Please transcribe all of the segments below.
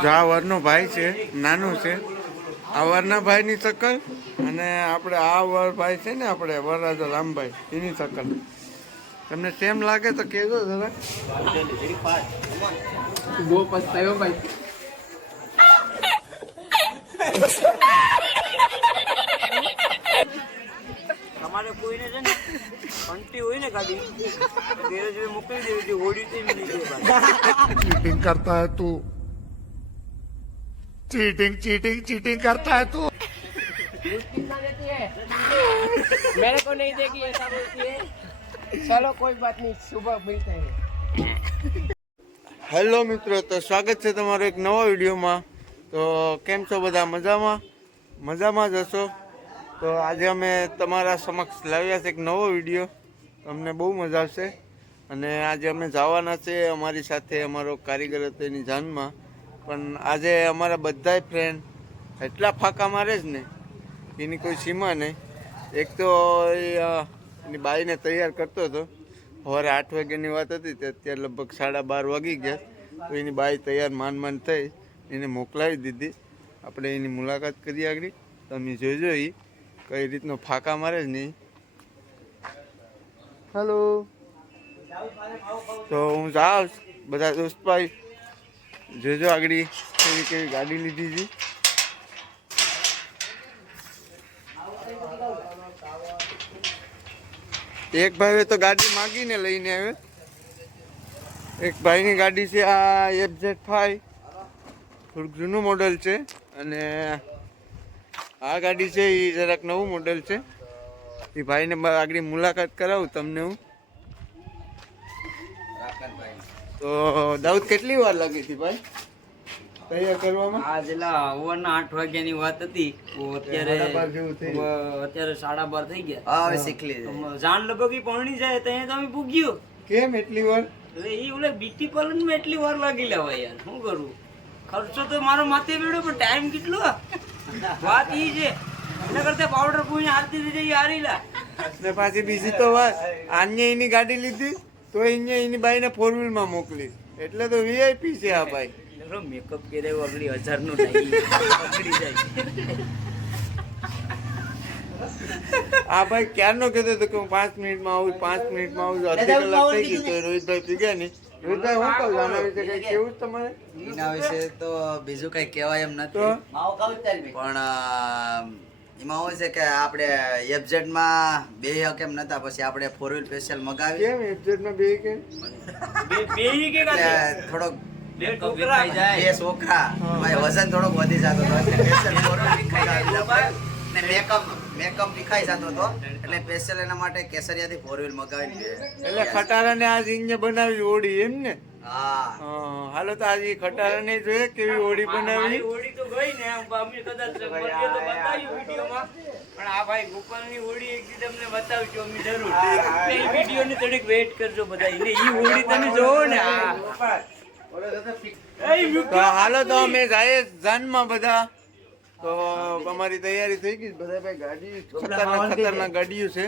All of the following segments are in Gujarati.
જો આ વરનો ભાઈ છે નાનું છે. આ વરના ભાઈની શકલ અને આપણે આ વર ભાઈ છે ને આપણે વરરાજા રામભાઈ એની શકલ. તમને સેમ લાગે તો કહેજો જરા. બહુ પસ્તાયો ભાઈ તમારે કોઈને છે ને કંટી હોય ને ગાડી ગેરેજ મોકલી દેવી હોડી કરતા દેવાની. चीटिंग करता है तू चीटिंग चीटिंग चीटिंग करता है तू मेरे को नहीं देगी ऐसा बोलती है चलो कोई बात नहीं सुबह मिलते हैं હેલો મિત્રો તો સ્વાગત છે તમારો એક નવા વિડીયોમાં તો કેમ છો બધા મજામાં મજામાં જ હશો તો આજે અમે તમારા સમક્ષ લાવ્યા છે એક નવો વિડીયો તમને બહુ મજા આવશે અને આજે અમે જવાના છે અમારી સાથે અમારો કારીગર હતો એની જાનમાં પણ આજે અમારા બધાય ફ્રેન્ડ એટલા ફાંકા મારે જ ને એની કોઈ સીમા નહીં. એક તો એની બાઈને તૈયાર કરતો હતો. સવારે આઠ વાગ્યાની વાત હતી તે અત્યારે લગભગ સાડા બાર વાગી ગયા. તો એની બાઈ તૈયાર માન માન થઈ એને મોકલાવી દીધી. આપણે એની મુલાકાત કરી આગળ. તમે જોજો એ કઈ રીતનો ફાંકા મારે જ નહીં. હેલો તો હું જાઉં બધા દોસ્તભાઈ જોજો આગળ કેવી કેવી ગાડી લીધી હતી એક ભાઈએ તો ગાડી માગીને લઈને આવે એક ભાઈની ગાડી છે આ એફ ઝેડ ફાઈવ. થોડુંક જૂનું મોડલ છે અને આ ગાડી છે એ જરાક નવું મોડલ છે. એ ભાઈને આગળ મુલાકાત કરાવું તમને હું. તો દાઉદ કેટલી વાર લાગી હતી ભાઈ? તૈયાર કરવામાં? આ જેલા સવારના આઠ વાગ્યાની વાત હતી. અત્યારે અત્યારે સાડા બાર થઈ ગયા. હા હવે શીખલી. જાણ લગભગ પરણી જાય ત્યાં તો અમે પૂગ્યો કેમ એટલી વાર? એટલે એ ઓલે બ્યુટી પાર્લરમાં એટલી વાર લાગી લેવા યાર. શું કરું? ખર્ચો તો મારો માથે પીડ્યો પણ ટાઈમ કેટલો? વાત એ છે. એના કરતા પાવડર પૂરી હાલતી રહી હારી લા. ને પાછી બીજી તો વાત. એની ગાડી લીધી? તો અહીંયા એની બાઈને ફોર વ્હીલમાં મોકલી. એટલે તો વીઆઈપી છે આ ભાઈ. મેકઅપ કરે અગલી હજારનું પકડી જાય. આ ભાઈ ક્યારનો કહેતો હતો કે હું પાંચ મિનિટમાં આવું પાંચ મિનિટમાં આવું. અડધી કલાક થઈ ગઈ તો રોહિતભાઈ પીગ્યા નહીં. રોહિતભાઈ હું કહું આના વિશે કઈ કેવું તમારે? એના વિશે તો બીજું કઈ કહેવાય એમ નથી. પણ એમાં શું છે કે આપણે એફઝેડમાં બે કેમ નતા પછી આપણે ફોર વ્હીલ સ્પેશિયલ મગાવી. કેમ એફઝેડમાં બે કે બે બે કે? થોડોક બે છોકરા. ભાઈ વજન થોડોક વધી જતો હતો એટલે સ્પેશિયલ ફોર વ્હીલ મગાવી ને મેકઅપ મેકઅપ દેખાઈ જતો હતો એટલે સ્પેશિયલ એના માટે કેસરિયાથી ફોર વ્હીલ મગાવી એટલે ખટારાને આ ઇંજે બનાવી ઓડી એમ ને? હાલો તો આજે ખટારાને જોઈએ કેવી ઓડી બનાવી હોડી તો ગઈ ને અમે કદાચ તો બતાવ્યું વિડીયોમાં. પણ આ ભાઈ ગોપાલની હોડી એક તમને બતાવજો અમે જરૂર. એ વીડિયો વિડીયોની થોડીક વેઇટ કરજો બધા એને ઈ હોડી તમે જોવો ને આ હાલો તો અમે જાય જાનમાં બધા. તો અમારી તૈયારી થઈ ગઈ. બધા ભાઈ ગાડી ખતરનાક ખતરનાક ગાડીઓ છે.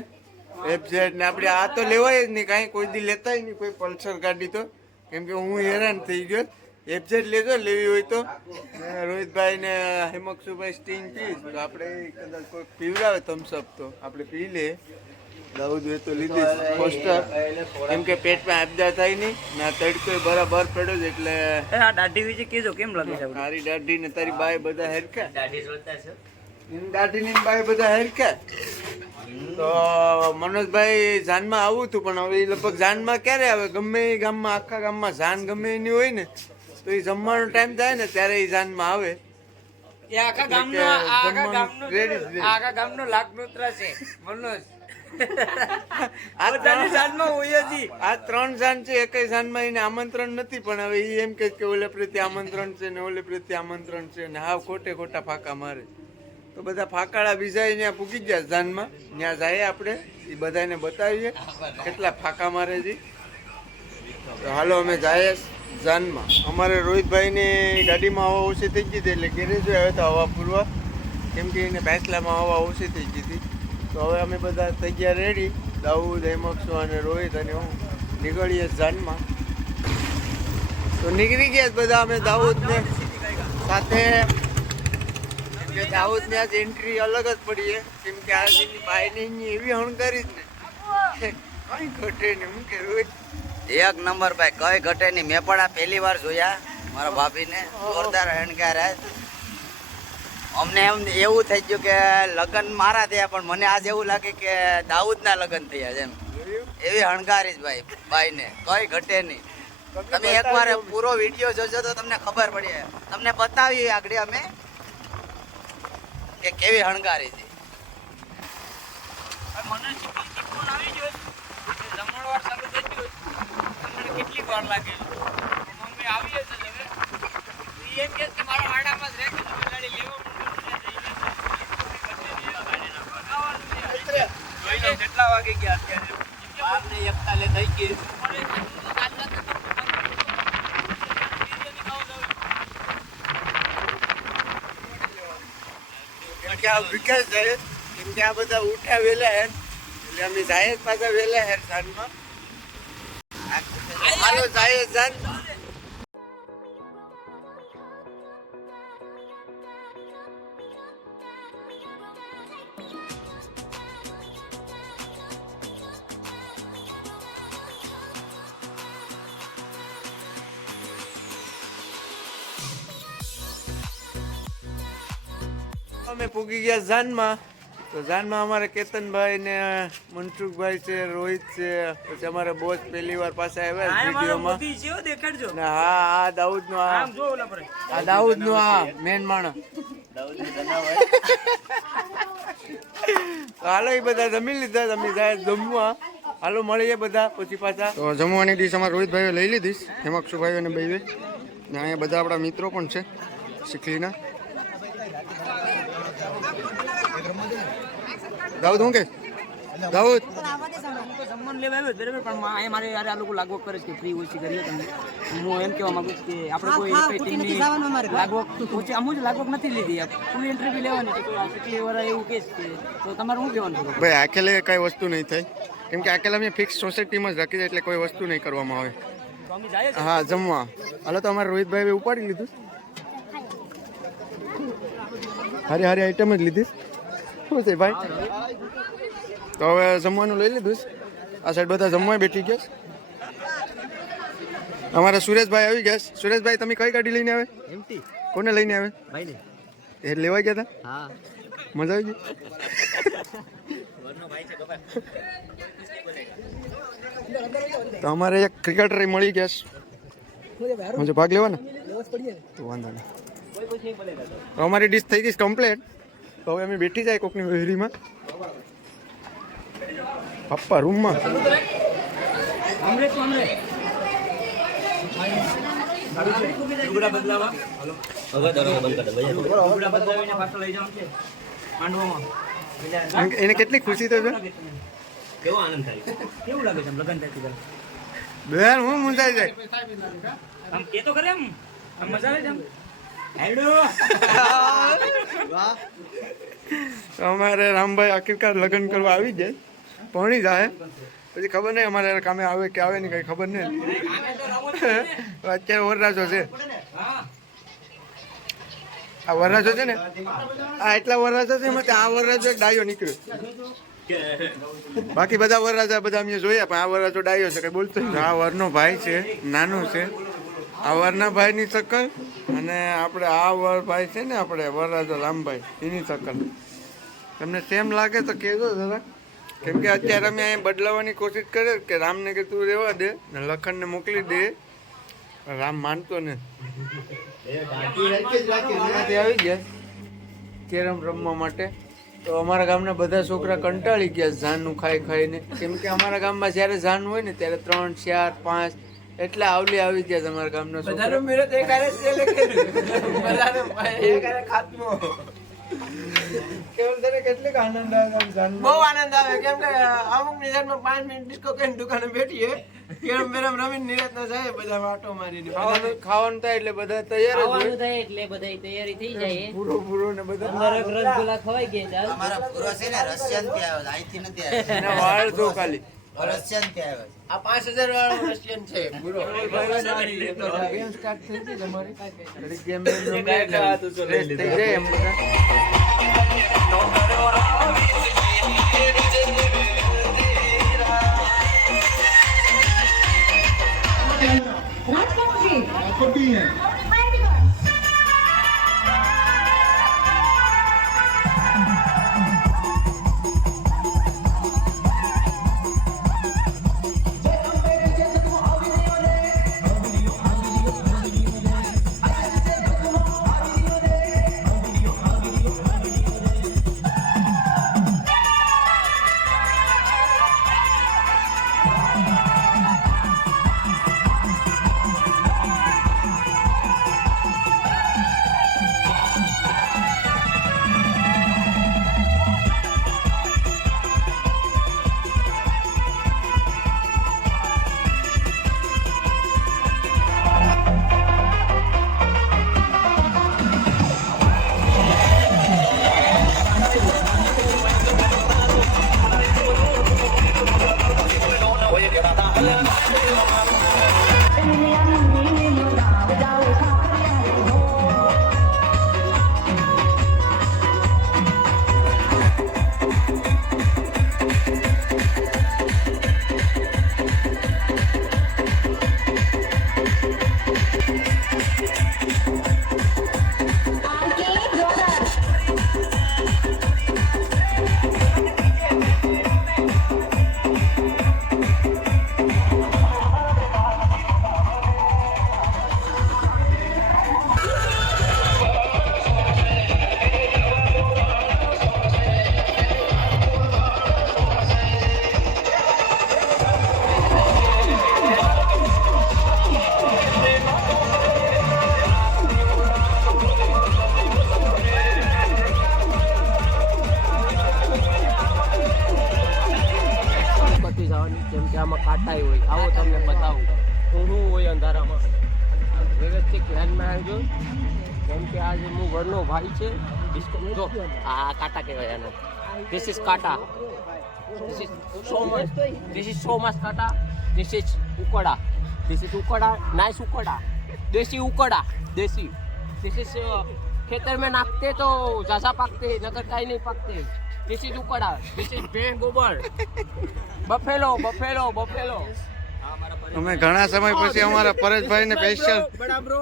એફઝેડ ને આપણે આ તો લેવાય જ નહીં. કાંઈ કોઈ દી લેતાય નહીં. કોઈ પલ્સર ગાડી તો. કેમ કે હું હેરાન થઈ ગયો. એફઝેડ લેજો લેવી હોય તો. રોહિતભાઈ ને હિમક્ષુભાઈ સ્ટીંગ પીસ તો આપણે કદાચ કોઈ પીવડાવે થમ્સઅપ તો. આપણે પી લે. દાઉદ હોય તો લીધી પોસ્ટર કેમ કે પેટમાં આપદા થાય નહીં. ના તડકો બરાબર પડ્યો છે એટલે આ દાઢી વિશે કીધું કેમ લાગે છે તારી દાઢી ને તારી બાય બધા હેરખા દાઢી જોતા છે? એની દાઢી ની બાય બધા તો મનોજભાઈ જાનમાં આવું હતું પણ હવે એ લગભગ જાનમાં ક્યારે આવે? ગમે એ ગામમાં આખા ગામમાં જાન ગમે એની હોય ને તો એ જમવાનો ટાઈમ થાય ને ત્યારે એ જાનમાં આવે. એ આખા ગામનો ગામનો ગામનો છે મનોજ. આ ત્રણ આ જાન છે એકય જાનમાં એને આમંત્રણ નથી પણ હવે એ એમ કે કે ઓલે પ્રત્યે આમંત્રણ છે ને ઓલે પ્રત્યે આમંત્રણ છે ને હાવ ખોટે ખોટા ફાંકા મારે. તો બધા ફાંકાળા બીજા ત્યાં પૂકી ગયા ધાનમાં ત્યાં જાય આપણે, એ બધાને બતાવીએ કેટલા ફાંકા મારે છે. તો હાલો અમે જાય જાનમાં અમારે રોહિતભાઈની ગાડીમાં હવા ઓછી થઈ ગઈ હતી એટલે ગેરેજ આવ્યો તો હવા પૂરવા. કેમ કે એને ફેસલામાં હવા ઓછી થઈ ગઈ હતી. તો હવે અમે બધા થઈ ગયા રેડી. દાઉદ હેમક્ષો અને રોહિત અને હું નીકળીએ જાનમાં તો નીકળી ગયા બધા અમે દાઉદને સાથે. કે દાઉદની આજ એન્ટ્રી અલગ જ પડી કેમ કે આ જેની બાયની એવી હણકારી જ ને. કઈ ઘટે ને હું કેવું એક નંબર ભાઈ કઈ ઘટે નહીં. મેં પણ આ પહેલી વાર જોયા મારા ભાભીને. જોરદાર હણકાર અમને એમ એવું થઈ ગયું કે લગ્ન મારા થયા પણ મને આજ એવું લાગે કે દાઉદના લગ્ન થયા છે એમ. એવી? હણકારી જ ભાઈ ભાઈને કઈ ઘટે નહીં. તમે એકવાર પૂરો વીડિયો જોજો તો તમને ખબર પડી તમને બતાવીએ આગળ અમે કે કેવી હણકારી છે મને ફોન આવી ગયો જમણવાર ચાલુ થઈ ગયો તમને કેટલી વાર લાગે મમ્મી આવી હશે જ હવે. એમ કે મારા વાડામાં જ રહે છે તમે ગાડી લેવા કેટલા વાગે ગયા અત્યારે. એકતાલે થઈ ગઈ કેમ કે આ વિકાસ જાય કેમ કે આ બધા ઉઠ્યા વેલા હે એટલે અમે જાય પાછા વેલા હે સાંજમાં. હાલો જાય સાંજ. અમે પૂગી ગયા જાનમાં તો જાનમાં અમારે કેતનભાઈ ને મનસુખભાઈ છે રોહિત છે પછી અમારે બોસ પહેલી વાર પાસે આવ્યા વિડીયોમાં. હા આ દાઉદ નો આ આમ જો ઓલા પર. આ દાઉદનું આ મેન માણસ. હાલો એ બધા જમી લીધા તમે જાય જમવા. હાલો મળીએ બધા પછી પાછા. તો જમવાની ડીશ અમારા રોહિતભાઈએ લઈ લીધી હેમાક્ષુભાઈ અને ભાઈએ ને અહીંયા બધા આપણા મિત્રો પણ છે શીખલીના. દાઉદ હું કે? દાઉદ. જમવાનું લેવા આવ્યો બરાબર? પણ આ મારે યાર આ લોકો લાગવગ કરે છે કે ફ્રી ઓછી કરીએ તમે હું એમ કહેવા માંગુ છું કે આપણે કોઈ કઈ ટીમની લાગવગ ઓછી આમ જ લાગવગ નથી લીધી. ફૂલ ઇન્ટરવ્યુ લેવાની છે આટલી વાર એવું કે તો તમારે શું કહેવાનું ભાઈ આખેલે કઈ વસ્તુ નહીં થાય. કેમ કે આખેલે અમે ફિક્સ સોસાયટીમાં જ રાખી છે એટલે કોઈ વસ્તુ નહીં કરવામાં આવે. હા જમવા. હાલો તો અમારે રોહિતભાઈ ઉપાડી લીધું. હારી હારી આઈટમ જ લીધી. શું છે ભાઈ? તો હવે જમવાનું લઈ લીધું છે. આ સાઈડ બધા જમવા બેઠી ગયા અમારા સુરેશભાઈ આવી ગયા સુરેશભાઈ તમે કઈ ગાડી લઈને આવે? કોને લઈને આવે? એ લેવા ગયા હતા મજા આવી ગઈ? તો અમારે એક ક્રિકેટર મળી ગયા છે. ભાગ લેવાના? તો વાંધો નહીં. અમારી ડિશ થઈ ગઈ કમ્પ્લેટ તો હવે અમે બેઠી જાય કોકની વેરીમાં. પપ્પા રૂમમાં. એને- કેટલી ખુશી થઈ કેવો આનંદ થાય? કેવું લાગે છે લગન થાય બેન હું મુંજાઈ જાય. આમ કે તો કરે આમ મજા આવે છે અમારે રામભાઈ આખિરકાર લગ્ન કરવા આવી જાય. ભણી જાય. પછી ખબર નહીં અમારે કામે આવે કે આવે ને કઈ ખબર નહીં. અત્યારે વરરાજો છે. આ વરરાજો છે ને? આ એટલા વરરાજો છે એમાં આ વરરાજો એક ડાયો નીકળ્યો. બાકી બધા વરરાજા બધા અમે જોયા પણ આ વરરાજો ડાયો છે કઈ બોલતો. આ વરનો ભાઈ છે નાનો છે. આ વરના ભાઈની શકલ અને આપણે આ વર ભાઈ છે ને આપણે વરરાજો રામભાઈ, એની શકલ તમને સેમ લાગે તો કહેજો જરા. કેમ કે અત્યારે અમે અહીંયા બદલાવાની કોશિશ કરીએ કે રામને કે તું રહેવા દે ને લખનને મોકલી દે. રામ માનતો ને. આવી ગયા. કેરમ રમવા માટે. તો અમારા ગામના બધા છોકરા કંટાળી ગયા ઝાનનું ખાઈ ખાઈને. કેમ કે અમારા ગામમાં જ્યારે ઝાન હોય ને ત્યારે ત્રણ, ચાર, પાંચ એટલા આવલી આવી ગયા તમારા ગામનો છોકરા. મેરે તો એક આરે છે બધાને ખાતમો. કેવલ તને કેટલીક આનંદ આવે? બહુ આનંદ આવે. કેમ કે અમુક નિરાતમાં પાંચ મિનિટ ડિસ્કો કરીને દુકાને બેઠીએ. કેરમ બેરમ રમીને નિરાતના જાય બધા વાટો મારીને ખાવાનું ખાવાનું થાય એટલે બધા તૈયાર ખાવાનું થાય એટલે બધા તૈયારી થઈ જાય. પૂરો પૂરો ને બધા મારા રસગુલ્લા ખવાઈ ગયા અમારા પૂરો છે ને રશિયનથી આવ્યો અહીંથી નથી આવ્યો. એના વાળ જો ખાલી રશિયન કહેવાય આ પાંચ હજાર વાળો રશિયન છે પૂરો ગેમ સ્ટાર્ટ થઈ ગઈ તમારી ગેમ બેમ રમીએ એટલે fresh થઈ જાય એમ બધા ધીસ ઇઝ કાંટા this is so much this is so much કાંટા this is ઉકડા this is ઉકડા nice ઉકડા દેશી ઉકડા દેશી ધીસ ઇઝ ખેતર में नाखते तो ज़्यादा पाकते नगर काई नहीं पाकते दिस इज उकड़ा दिस इज भेड़ गोबर બફેલો બફેલો બફેલો અમે ઘણા સમય પછી અમારા પરેશભાઈ ને સ્પેશિયલ બડા બ્રો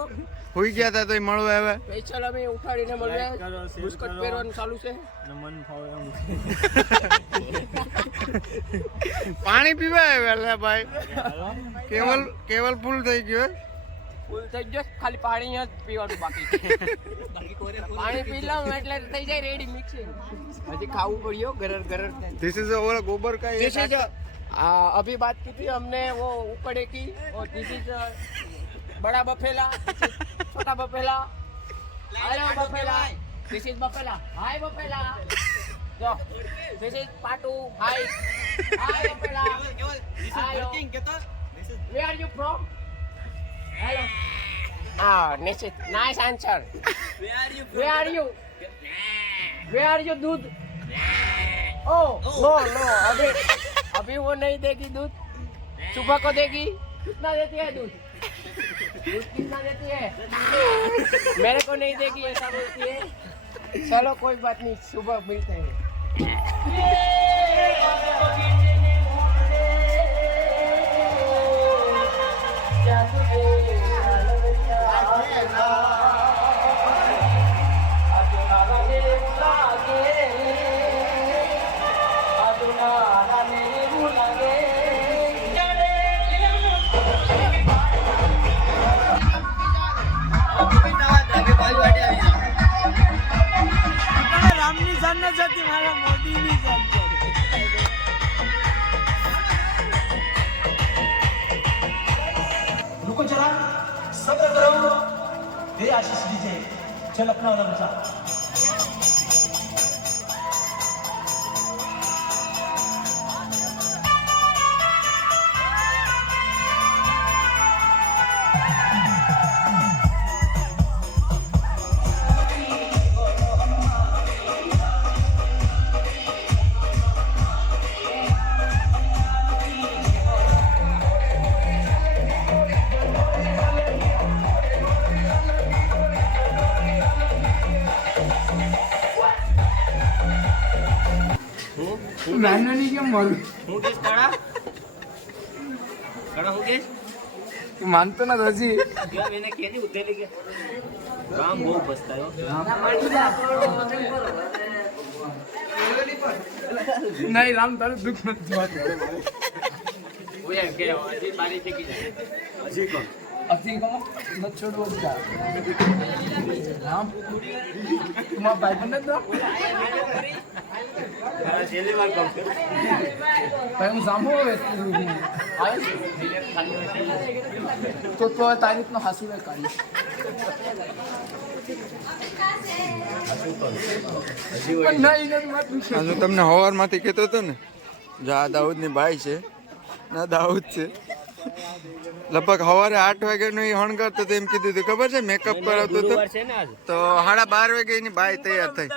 હોઈ ગયા હતા તો એ મળવા આવ્યા સ્પેશિયલ અમે ઉઠાડીને મળ્યા બુસ્કટ પહેરવાનું ચાલુ છે પાણી પીવા આવ્યા લે ભાઈ કેવલ કેવલ ફૂલ થઈ ગયો હે. ફૂલ થઈ ગયો ખાલી પાણી જ પીવાનું બાકી છે પાણી પી લઉં એટલે થઈ જાય રેડી મિક્સિંગ હજી ખાવું પડ્યો ગરર ગરર This is a ઓલા ગોબર का ये दिस इज अभी बात की थी हमने वो उकड़े की और दिस इज बड़ा बफेला this is छोटा buffalo hello buffalo this is buffalo hi buffalo जो this is पाटू hi hi buffalo hello where are you from hello ah nice nice answer where are you where are you where are you दूध Oh, no, no, अभी अभी वो नहीं देगी दूध सुबह को देगी कितना देती है दूध दूध कितना देती है मेरे को नहीं देगी ऐसा बोलती है चलो कोई बात नहीं सुबह मिलते हैं सब्र करो दे आशीष दीजिए चल अपना वाला बचा નાની કેમ મારું હું કેસ કાળા કાળા હું કેસ માનતો ના હજી કેમ એને કેની ઉતેલી કે રામ બહુ પસ્તાયો નહીં રામ તારું દુઃખ નથી જોવાતું. હું એમ કે હજી બારી ચેકી જાય હજી કોણ અતિ ગમો નથી છોડવો જ તાર. રામ તમારા ભાઈબંધ જ ભાઈ, હું સાંભળો હવે તો તો તારીખ નો હાસુડે કાઢીશ કાઢી છે. તમને હવારમાંથી કહેતો હતો ને, જા દાઉદની બાઈ છે, ના દાઉદ છે. લગભગ સવારે આઠ વાગ્યાનો એ હણગારતો તો એમ કીધું હતું ખબર છે? મેકઅપ કરાવતો હતો ગુરુવાર છે ને આજ. તો સાડા બાર વાગે એની બાય તૈયાર થઈ.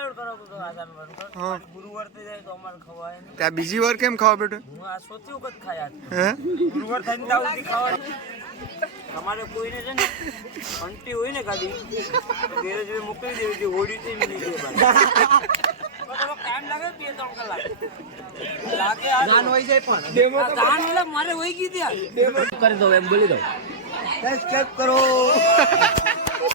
હા. ગુરુવાર થઈ જાય તો અમારે ખવાય નહીં. ત્યાં બીજી વાર કેમ ખાવા બેઠું? હું તમારે કોઈને છે ને ઘંટી હોય ને ગાડી ગેરેજ મોકલી દેવી હતી હોડી થી નહીં ગઈ ટાઈમ લાગે બે ત્રણ કલાક. લાગે જાન હોય જાય પણ. જાન એટલે મારે વહી ગઈ ત્યાં. કરી દઉં એમ બોલી દો સબસ્ક્રાઇબ કરો.